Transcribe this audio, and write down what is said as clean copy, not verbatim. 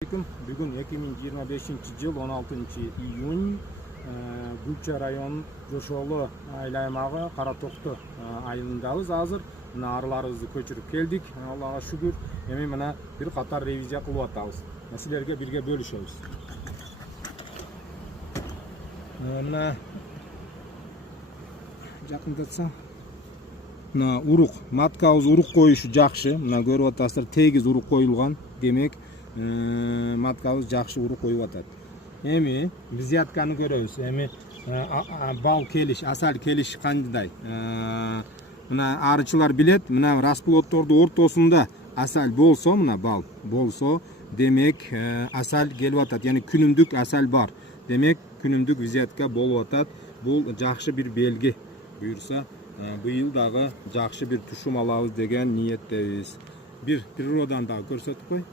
Бүгін 2025 жыл 16 июнь Гүлча район Жошолу айлаймағы Каратоқты айылындабыз азыр. Мына арыларыбызды көчүрүп келдик. Аллага шүгүр. Эми мына бир катар ревизия кылып атабыз. Силерге бирге бөлүшөбүз. Мына жакындатсам. Мына урук, маткабыз урук коюшу жакшы. Мына көрүп атасыздар, тегиз урук коюлган. Демек, маткабыз жакшы урук коюп атат. Эми взятканы көрөбүз. Эми бал келиш, асал келиш кандай? Мына арычылар билет, мына расплоддордун ортосунда асал болсо, мына бал болсо, демек асал келип атат. Яны күнүмдүк асал бар. Демек, күнүмдүк взятка болуп атат. Бул жакшы бир белги. Буюрса, быйыл дагы жакшы бир тушум алабыз деген ниеттебиз. Бир природан дагы көрсөтүп кой.